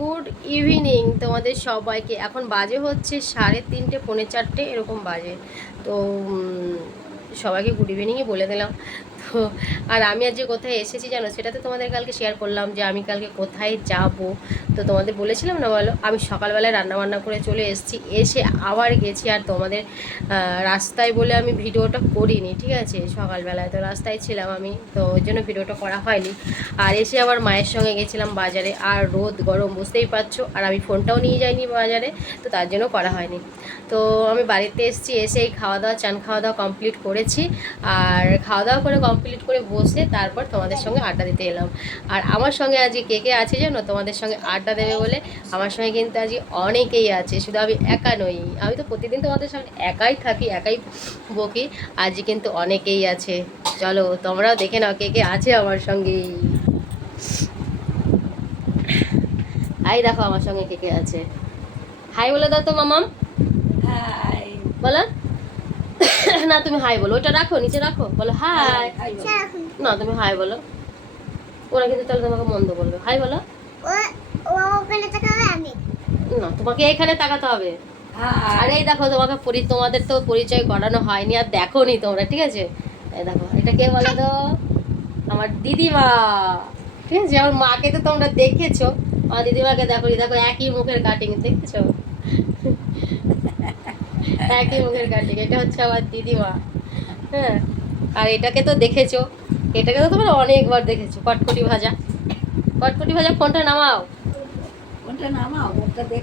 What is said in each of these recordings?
Good evening তোমাদের সবাইকে। এখন বাজে হচ্ছে 3:30 পৌনে 4টে এরকম বাজে। তো সবাইকে গুড ইভিনিংই বলে দিলাম। তো আর আমি আজ যে কোথায় এসেছি জানো, সেটা তো তোমাদের কালকে শেয়ার করলাম যে আমি কালকে কোথায় যাব। তো তোমাদের বলেছিলাম না, বলো, আমি সকালবেলায় রান্নাবান্না করে চলে এসেছি, এসে আবার গেছি। আর তোমাদের রাস্তায় বলে আমি ভিডিওটা করিনি, ঠিক আছে। সকালবেলায় তো রাস্তায় ছিলাম আমি, তো ওই জন্য ভিডিওটা করা হয়নি। আর এসে আবার মায়ের সঙ্গে গেছিলাম বাজারে, আর রোদ গরম বুঝতেই পারছো, আর আমি ফোনটাও নিয়ে যাইনি বাজারে, তো তার জন্য করা হয়নি। তো আমি বাড়িতে এসেছি, এসেই খাওয়া দাওয়া চান খাওয়া দাওয়া কমপ্লিট করেছি। আর খাওয়া দাওয়া করে কমপ্লিট করে বসে তারপর তোমাদের সঙ্গে আড্ডা দিতে এলাম। আর আমার সঙ্গে আজকে কে কে আছে জানো, তোমাদের সঙ্গে আড্ডা দেবে বলে? আমার সঙ্গে কিন্তু আজকে অনেকেই আছে, শুধু আমি একা নই। আমি তো প্রতিদিন তোমাদের সঙ্গে একাই থাকি, একাই বকি, আজকে কিন্তু অনেকেই আছে। চলো তোমরাও দেখে নাও কে কে আছে আমার সঙ্গে। হাই দেখো আমার সঙ্গে কে কে আছে। হাই বলে দাও তো মামাম। হাই বলো না, তুমি হাই বলো, ওটা রাখো, নিচে রাখো, বলো হাই। না তুমি হাই বলো, ওরা কিন্তু তাহলে তোমাকে মন্দ বলবে। হাই বলো। না, তোমাকে এখানে তাকাতে হবে। আরে এই দেখো, তোমাদের তো পরিচয় করানো হয়নি, আর দেখো নি তোমরা, ঠিক আছে। এই দেখো, এটা কে বলো তো? আমার দিদিমা, ঠিক আছে। আমার মাকে তো তোমরা দেখেছো, আমার দিদিমাকে দেখো, দেখো একই মুখের কাটিং, দেখেছো? একই মুখের কাটিং, এটা হচ্ছে আমার দিদিমা। হ্যাঁ, আর এটাকে তো দেখেছো, এটাকে তো তোমরা অনেকবার দেখেছো। কটকটি ভাজা, কটকটি ভাজা। ফোনটা নামাও,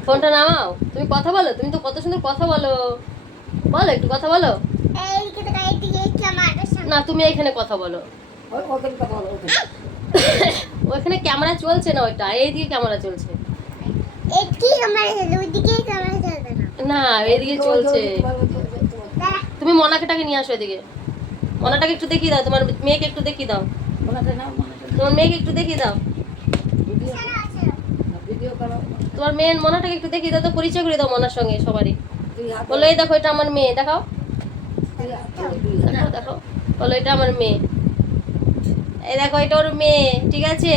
ফোনটা নামাও। তুমি কথা বলো, তুমি তো কত সুন্দর কথা বলো, বলো একটু কথা বলো। না তুমি এইখানে কথা বলো, ওইখানে ক্যামেরা চলছে না, ওইটা এইদিকে ক্যামেরা চলছে না, এইদিকে চলছে। তুমি মনাকেটাকে নিয়ে আসো এদিকে, মনাটাকে একটু দেখিয়ে দাও, তোমার মেয়েকে একটু দেখিয়ে দাও, তোমার মেয়েকে একটু দেখিয়ে দাও, তোমার মেয়ের মনাটাকে একটু দেখিয়ে দাও তো, পরিচয় করে দাও মনার সঙ্গে সবারই। বলো এই দেখো, এটা আমার মেয়ে, দেখাও, দেখো দেখো, বলো এটা আমার মেয়ে, এই দেখো এটা ওর মেয়ে, ঠিক আছে।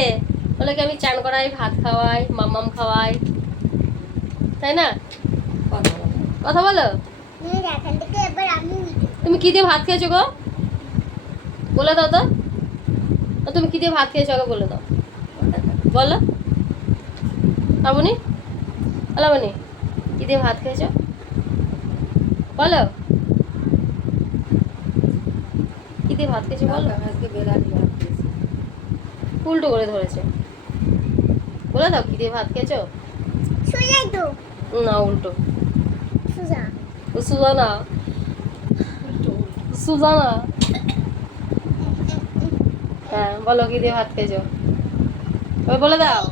বলে কি আমি চান করাই, ভাত খাওয়াই, মাম্মাম খাওয়াই, তাই না? কথা বলো। তুমি কি দিয়ে ভাত খেয়েছো গো, বলে দাও তো। তুমি কি দিয়ে ভাত খেয়েছো আগে বলে দাও, বলো। আমনি, আলামনি, কি দিয়ে ভাত খেয়েছো বলো, কি দিয়ে ভাত খেয়েছো বলো। উল্টো করে ধরেছে, বলে দাও কি দিয়ে ভাত খেয়েছো। না উল্টো, সুজানা, সুজানা। হ্যাঁ বলো কি দিয়ে ভাত খেয়েছো, বলে দাও।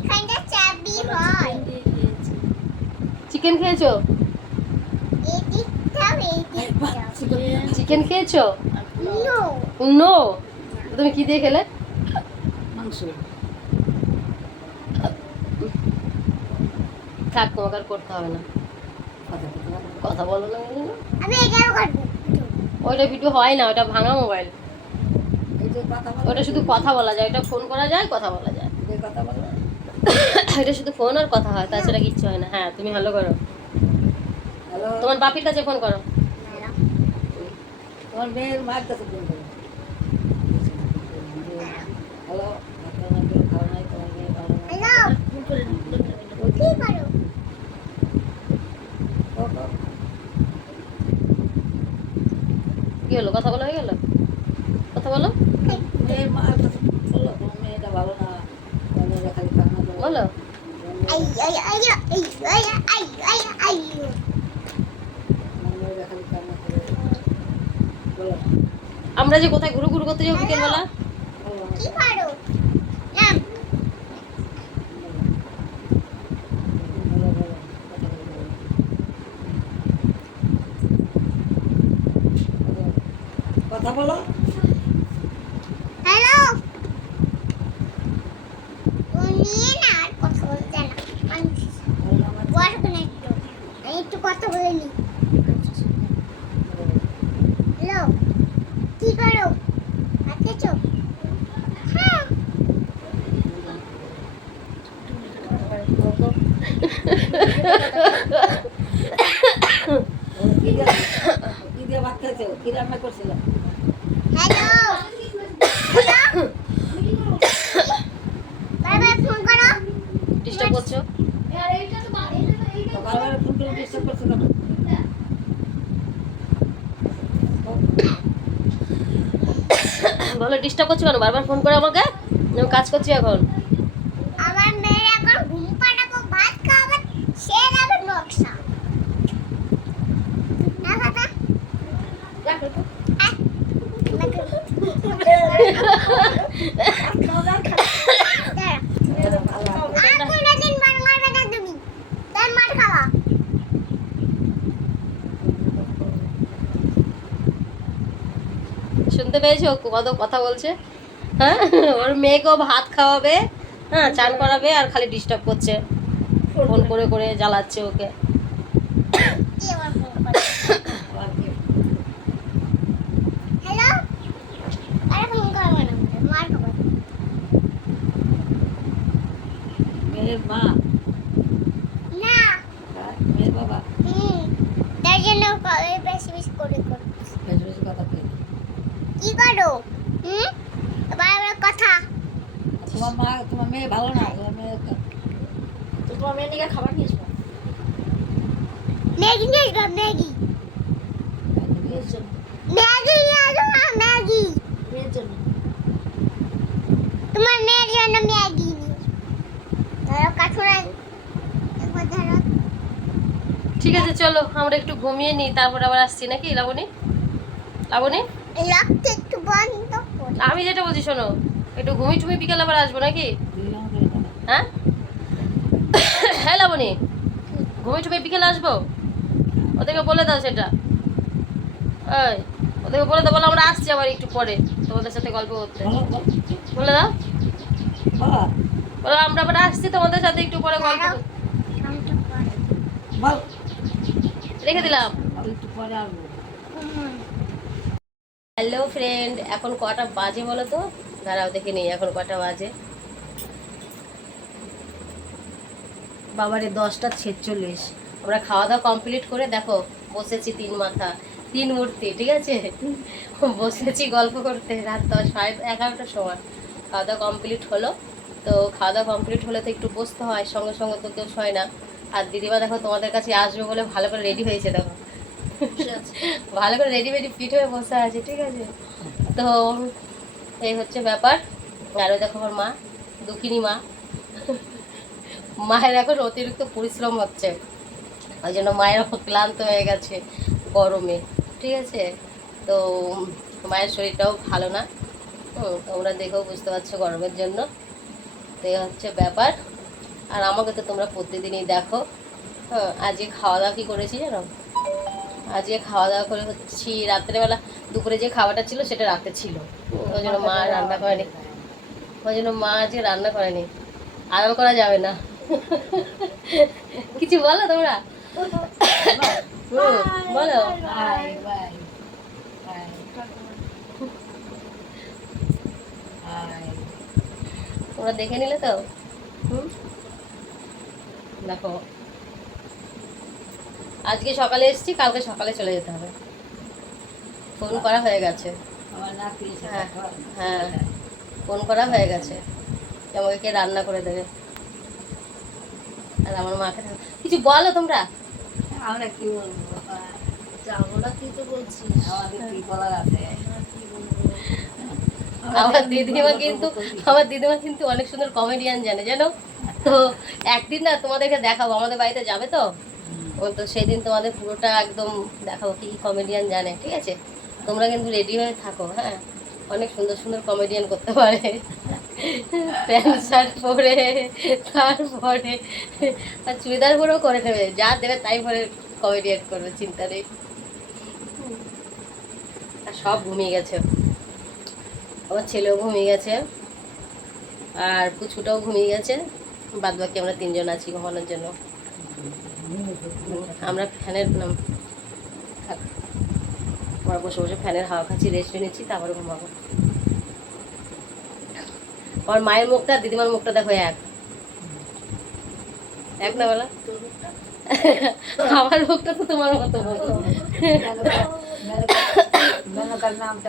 চিকেন খেয়েছো, চিকেন খেয়েছো? নো, তুমি কি দিয়ে খেলে? মাংস। থাক, তোমাকে আর করতে হবে না, কথা বলো না। ওইটা ভিডিও হয় না, ওটা ভাঙা মোবাইল, ওটা শুধু কথা বলা যায়, ওটা ফোন করা যায়, কথা বলা যায়, এটা শুধু ফোন আর কথা হয়, তাছাড়া কিচ্ছু হয় না। হ্যাঁ তুমি হ্যালো করো, তোমার বাপির কাছে ফোন করো, তোমার মেয়ের মার কাছে ফোন করো। হ্যালো, খাওয়া নাই, তোমার মেয়ে ভালো কি হলো, কথা বলা হয়ে গেল, কথা বলো। মেয়ের মার কাছে বলো, তোমার মেয়েটা ভালো না, তোমার মেয়েটা খালি কান্না করে বলো। তোমার মেয়েটা খালি কান্না করে বলো। আমরা যে কোথায় ঘুরু ঘুরু করতে যাবো বিকেলবেলা, কথা বলো। একটু কথা বলে নি। হ্যালো, কি করো? আছো? হ্যাঁ। কি দিয়ে ভাত খাইছো? কি রান্না করছিল? হ্যালো বারবার ফোন করো ডিস্টার্ব করছো? বারবার ফোন করে ডিস্টার্ব করছো কেন? বলো ডিস্টার্ব করছো কেন বারবার ফোন করে আমাকে? আমি কাজ করছি এখন। আমার মেয়ের এখন ঘুম পাড়াবো ভাত খাওয়াবে সে যাবে নকশা না দাদা শুনতে পেয়েছো কত কথা বলছে? হ্যাঁ, ওর মেয়েকেও ভাত খাওয়াবে, হ্যাঁ চান করাবে, আর খালি ডিস্টার্ব করছে, ফোন করে করে জ্বালাচ্ছে ওকে। হ্যালো আরে ফোন করবো না মার খাবো মেয়ের মা, না মেয়ের বাবা তার জন্য বেশি বেশি করে করো বেশি বেশি কথা কই। কি করো বারবার কথা তোমার মেয়ে ভালো না? তোমার মেয়ে নিয়ে খাবার নিয়ে আসবো। ম্যাগি নিয়ে আসবো ম্যাগি ম্যাগি নিয়ে আসবো না ম্যাগি মেয়ের জন্য তোমার মেয়ের জন্য ম্যাগি নিয়ে আসবো ধরো কাঠুরা একবার ধরো ঠিক আছে চলো আমরা একটু ঘুমিয়ে নিই, তারপর আবার আসছি নাকি লাবণী? লাবণী রক্ত একটু বন্ধ করো আমি যেটা বলছি শোনো, একটু ঘুমিয়ে টুমি বিকেল আবার আসবো নাকি? দিলাম করে দাও। হ্যাঁ হ্যাঁ লাবণী, ঘুমিয়ে টুমি বিকেলে আসবো? ওদেরকে বলে দাও সেটা। এই ওদেরকে বলে দাও, বলো আমরা আসছি আবার একটু পরে তোমাদের সাথে গল্প করতে। বলো, বলো, বলে দাও, বলো, বলো আমরা আবার আসছি তোমাদের সাথে একটু পরে গল্প করতে। বল। রেখে দিলাম। আমি একটু পরে আসবো। হ্যালো ফ্রেন্ড, এখন কটা বাজে বলো তো? দাঁড়াও দেখে নিই এখন কটা বাজে। বাবারে 10:46। আমরা খাওয়া দাওয়া কমপ্লিট করে দেখো বসেছি তিন মাথা তিন মূর্তি, ঠিক আছে, বসেছি গল্প করতে রাত 10, 11টার সময়। খাওয়া দাওয়া কমপ্লিট হলো, তো খাওয়া দাওয়া কমপ্লিট হলে তো একটু বসতে হয়, সঙ্গে সঙ্গে তো কেউ শোয় না। আর দিদিমা দেখো তোমাদের কাছে আসবে বলে ভালো করে রেডি হয়েছে, দেখো ভালো করে রেডি ফিট হয়ে বসে আছে, ঠিক আছে। তো এই হচ্ছে ব্যাপার। আরও দেখো আমার মা, দুঃখিনী মা, মায়ের এখন অতিরিক্ত পরিশ্রম হচ্ছে, ওই জন্য মায়ের ক্লান্ত হয়ে গেছে গরমে, ঠিক আছে। তো মায়ের শরীরটাও ভালো না, তোমরা দেখেও বুঝতে পারছো গরমের জন্য। তো এই হচ্ছে ব্যাপার। আর আমাকে তো তোমরা প্রতিদিনই দেখো। হ্যাঁ, আজকে খাওয়া দাওয়া কী করেছি জানো? আজকে খাওয়া দাওয়া করে হচ্ছি রাত্রেবেলা, দুপুরে যে খাবারটা ছিল সেটা রাতে ছিল, ওই জন্য মা রান্না করেনি, ওই জন্য মা আজকে রান্না করেনি। আরাম করা যাবে না। কিছু বলো তোমরা, বলো। Bye bye bye bye. তোমরা দেখে নিলে তো? দেখো আজকে সকালে এসেছি, কালকে সকালে চলে যেতে হবে। ফোন করা হয়ে গেছে। আমার নাতি এসে হ্যাঁ দেখো। হ্যাঁ, ফোন করা হয়ে গেছে যে আমাকে কে রান্না করে দেবে। আর আমার মাকে কিছু বলো তোমরা। আমরা কি বলবো? যাবো না তুই তো বলছিস। আমাদের কি বলার আছে? আমার দিদিমা কিন্তু অনেক সুন্দর কমেডিয়ান জানে, জানো তো। একদিন না তোমাদেরকে দেখাবো, আমাদের বাড়িতে যাবে তো, ও তো সেদিন তোমাদের পুরোটা একদম দেখাবো কি কি কমেডিয়ান জানে, ঠিক আছে। তোমরা কিন্তু রেডি হয়ে থাকো, হ্যাঁ। অনেক সুন্দর সুন্দর কমেডিয়ান করতে পারে, প্যান্ট শার্ট পরে, তারপরে আর চুড়িদার পরেও করে নেবে, যা দেবে তাই পরে কমেডিয়ান করবে, চিন্তা নেই। আর সব ঘুমিয়ে গেছে, আমার ছেলেও ঘুমিয়ে গেছে, আর পুচকুটাও ঘুমিয়ে গেছে, বাদ বাকি আমরা তিনজন আছি ঘুমানোর জন্য। আমরা ফ্যানের আমরা বসে বসে ফ্যানের হাওয়া খাচ্ছি, রেস্ট নিচ্ছি, তারপরে ঘুমাবো। আমার মায়ের মুখটা দিদিমার মুখটা দেখো এক, এক না বলো আমার মুখটা তো তোমার মতো মেনকার নামটা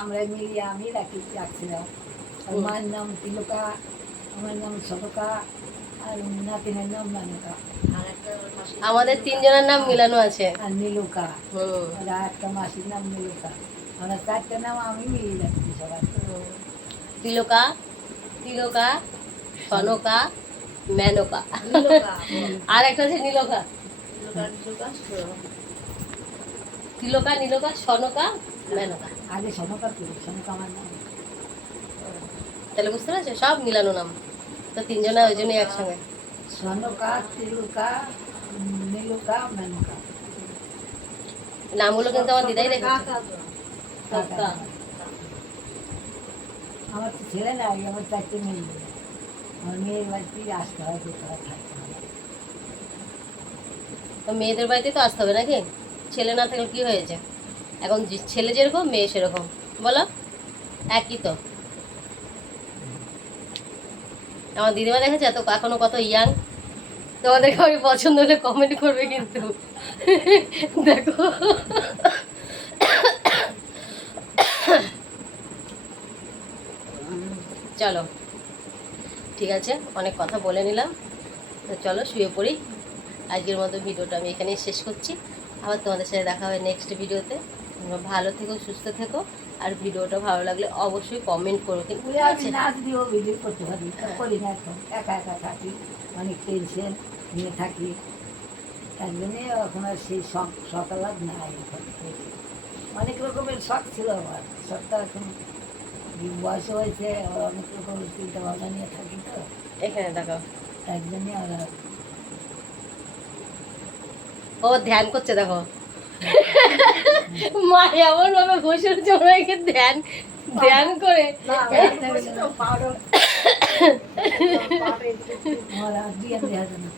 আমরা মিলিয়ে আমি রাখছিলাম। আর মায়ের নাম তিলকা, আমার নাম সতকা, আর নাতিনের নাম মেনকা আর একটা আমাদের তিনজনের নাম মিলানো আছে। আর নীলুকা। হুম, আর একটা মাসির নাম নীলুকা। আমরা চারটে নাম আমি মিলিয়ে রাখছি সবাই। হুম। তিলকা, তিলকা, সনকা, মেনকা, নীলকা, আর একটা আছে নীলকা। নীলকা, নীলকা, তিলকা, নীলকা, সনকা, মেনকা। আগে সনকা করি, সনকা আমার নাম। তাহলে বুঝতে পারছো সব মিলানো নাম, তো তিনজনে ওই জন্যই একসঙ্গে। সনকা, তিলকা, নীলুকা, মেনকা। নামগুলো কিন্তু আমার দিদাই রেখেছে। কাকা তো। কাকা। আমার তো ছেলে নাই, আমার চারটে মেয়ে। আমার মেয়ের বাড়িতেই আসতে হয়, যেতে হয়, থাকতে হয়। তো মেয়েদের বাড়িতে তো আসতে হবে নাকি? ছেলে না থাকলে কি হয়েছে? এখন ছেলে যেরকম মেয়ে সেরকম, বলো একই তো। আমার দিদিমা দেখেছে এত এখনো কত ইয়াং। তোমাদের কাউরি পছন্দ হলে কমেন্ট করবে কিন্তু দেখো। চলো ঠিক আছে, অনেক কথা বলে নিলাম, তো চলো শুয়ে পড়ি। আজকের মতো ভিডিওটা আমি এখানেই শেষ করছি। আবার তোমাদের সাথে দেখা হবে নেক্সট ভিডিওতে। তোমরা ভালো থেকো, সুস্থ থেকো, আর ভিডিওটা ভালো লাগলে অবশ্যই কমেন্ট করো কিন্তু, বলে ঠিক আমি আছে? নাচ দিয়েও ভিডিও করতে পারি, তা করি না এখন। একা একা থাকি, অনেক টেনশন নিয়ে থাকি। তার জন্যে এখন আর সেই সকাল আর নাই এখন। অনেক রকমের শখ ছিল আমার, শখটা এখন বয়স হয়েছে, আবার অনেক রকমের চিন্তা ভাবনা নিয়ে থাকি, তো এখানে দেখো, তার জন্যে আমরা ও ধ্যান করছে দেখো। মা এমন ভাবে বসে রয়েছে মনে হয় কি ধ্যান ধ্যান করে। আমরা দিয়ে দেওয়া জানা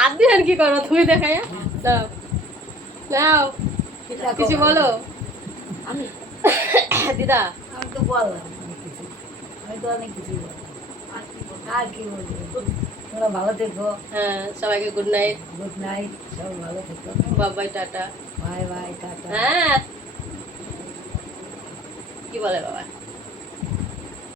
আর ধ্যান কি করো তুমি দেখাই দাও নাও, কিছু বলো আমি দিদা। আমি তো বললাম অনেক কিছু, আমি তো অনেক কিছুই বললাম। আর কি বলবো, তোমরা ভালো থেকো। হ্যাঁ, সবাইকে গুড নাইট, গুড নাইট, সব ভালো থেকো। বাবাই, টাটা। Bye bye, tata. হ্যাঁ, কি বলে বাবা?